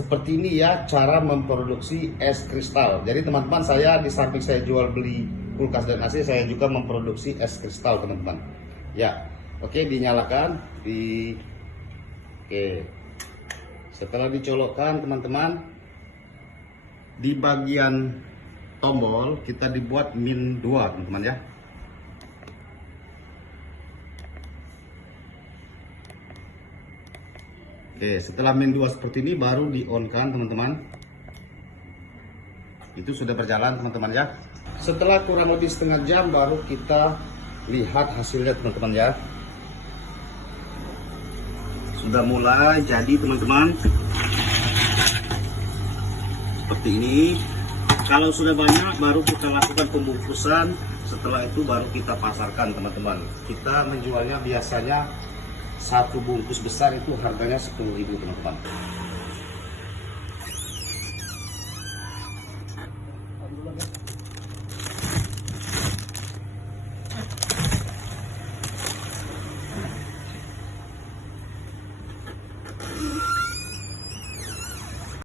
Seperti ini ya cara memproduksi es kristal. Jadi teman-teman, saya di samping saya jual beli kulkas dan AC, saya juga memproduksi es kristal teman-teman. Ya, oke, dinyalakan. Oke, setelah dicolokkan teman-teman, di bagian tombol kita dibuat min 2 teman-teman ya. Oke, setelah min 2 seperti ini baru di on kan teman-teman. Itu sudah berjalan teman-teman ya. Setelah kurang lebih setengah jam baru kita lihat hasilnya teman-teman ya. Sudah mulai jadi teman-teman. Seperti ini. Kalau sudah banyak baru kita lakukan pembungkusan. Setelah itu baru kita pasarkan teman-teman. Kita menjualnya biasanya satu bungkus besar itu harganya 10.000 teman-teman.